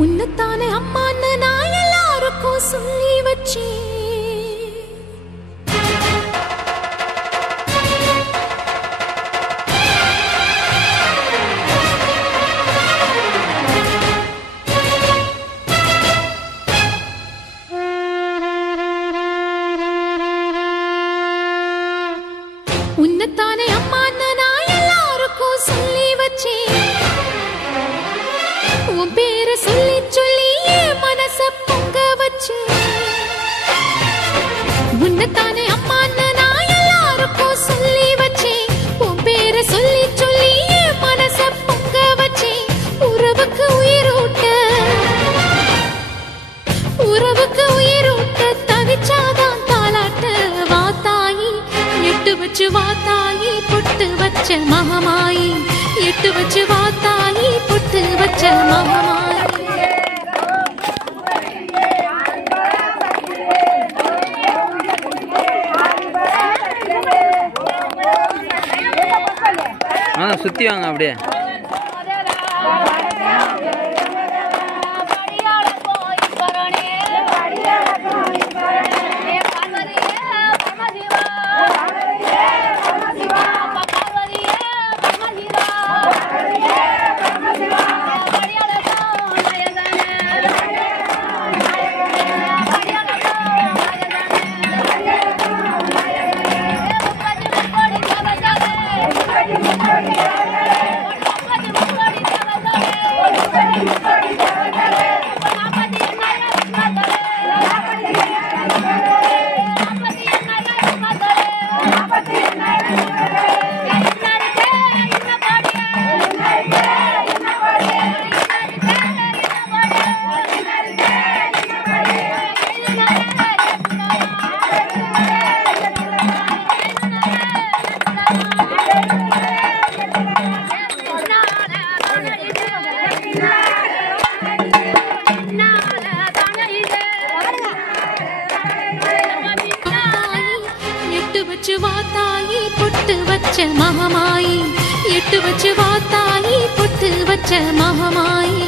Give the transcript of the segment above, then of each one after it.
உன்னத்தானே அம்மான்னு நான் எல்லாருக்கும் சொல்லி வச்சேன். உன்னத்தானே அம்மான்னு நான் எல்லாருக்கும் சொல்லி வச்சேன். உன் பேரை சொல்லி சொல்லி என் மனச பொங்க வச்சேன். உன்னத்தானே அம்மான்னு நான் எல்லாருக்கும் சொல்லி வச்சேன். உன் பேரை சொல்லி சொல்லி என் மனச பொங்க வச்சேன். உறவுக்கு உயிரூட்ட தவிச்சாதான் தாலாட்ட. வாத்தாயி எட்டு வச்சு வாத்தாயி பொட்டு வச்ச மகமாயி. எட்டு வச்சு வாத்தாயி பொட்டு வச்ச மகமாயி. சுத்தி வாங்க அப்படியே. மகமாயி எட்டு வச்சு வாத்தாயி பொட்டு வச்ச மகமாயி.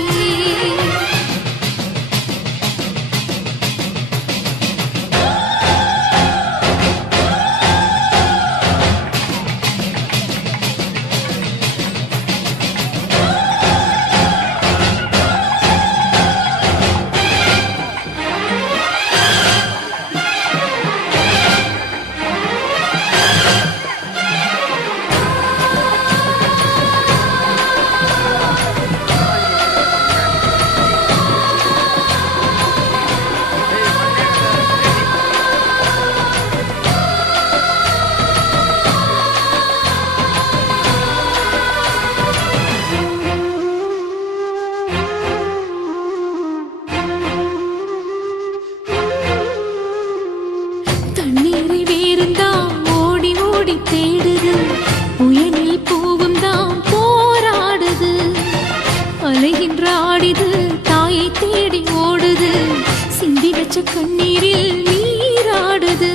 கண்ணீரில் நீராடுது.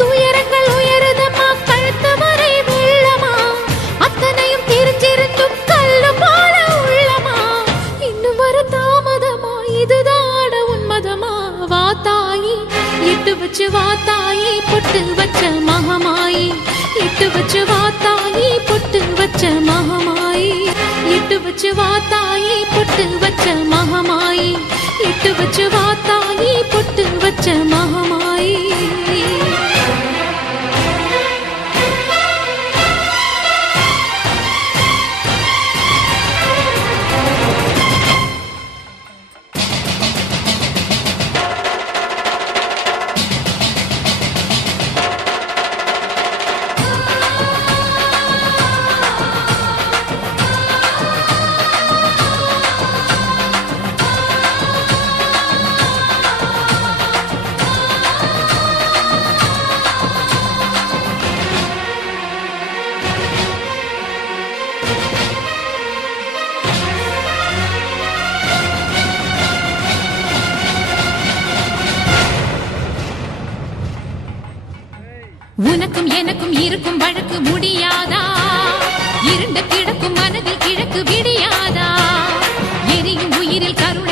துயரங்கள் உயருதமா கழுத்து வரை வெள்ளமா. அத்தனையும் தெரிஞ்சிருந்தும் கல்லு போல உள்ளமா. இன்னும் வர தாமதமா இதுதான உன்மதமா. வாத்தாயி எட்டு வச்சு வாத்தாயி பொட்டு வச்ச மகமாயி. எட்டு வச்சு வாத்தாயி பொட்டு வச்ச மகமாயி. எட்டு வச்சு வாத்தாயி பொட்டு வச்ச மகமாயி. எட்டு வச்சு வாத்தாயி பொட்டு வச்ச மகமாயி. உனக்கும் எனக்கும் இருக்கும் வழக்கு முடியாதா? இருண்ட கிடக்கும் மனதில் கிழக்கு விடியாதா? எரியும் உயிரில் கரு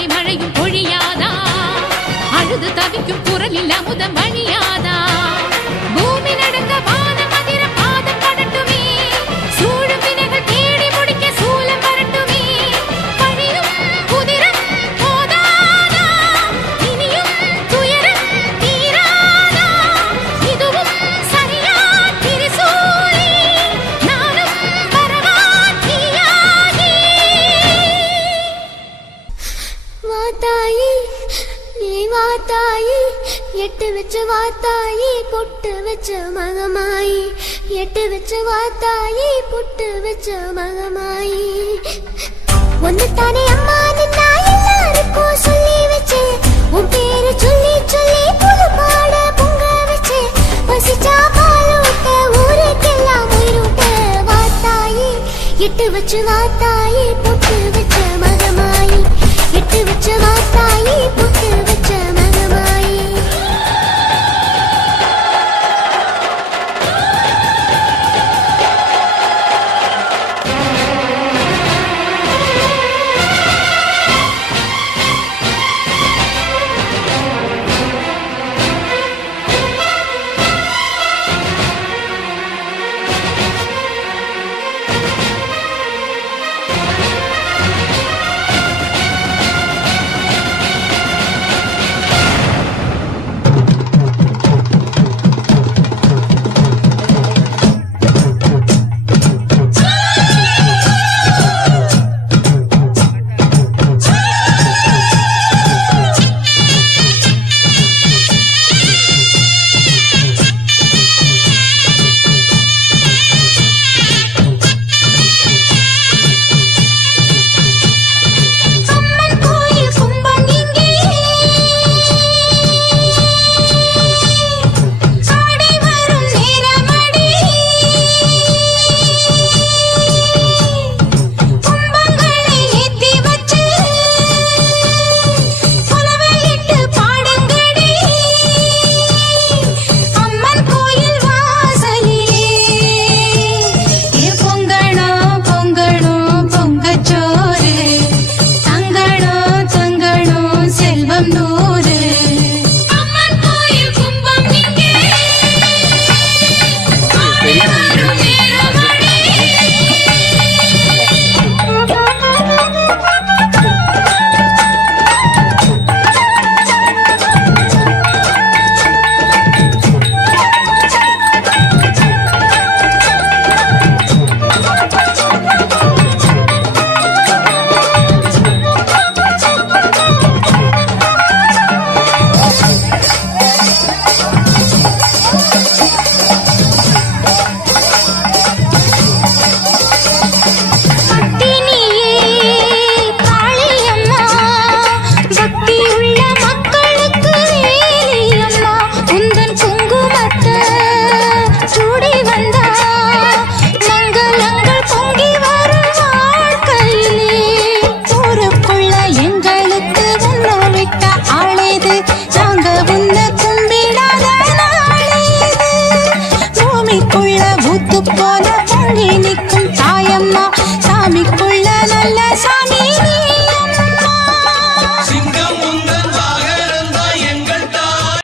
எட்டு வச்ச வாத்தாயி பொட்டு வச்ச மகமாயி எட்டு வச்ச வாத்தாயி பொட்டு வச்ச மகமாயி ஒன்னு தானே அம்மா நின்னா எல்லாருக்கும் சொல்லி வச்சேன் உன் பேரு சொல்லி சொல்லி புது பாட பொங்க வச்சேன் பசிச்சா பாலூட்ட ஊருக்கெல்லாம் உயிரூட்ட வாத்தாயி எட்டு வச்சு வாத்தாயி பொட்டு வச்ச மகமாயி எட்டு வச்ச வாத்தாயி பொட்டு வச்ச மகமாயி பூத்துப்போன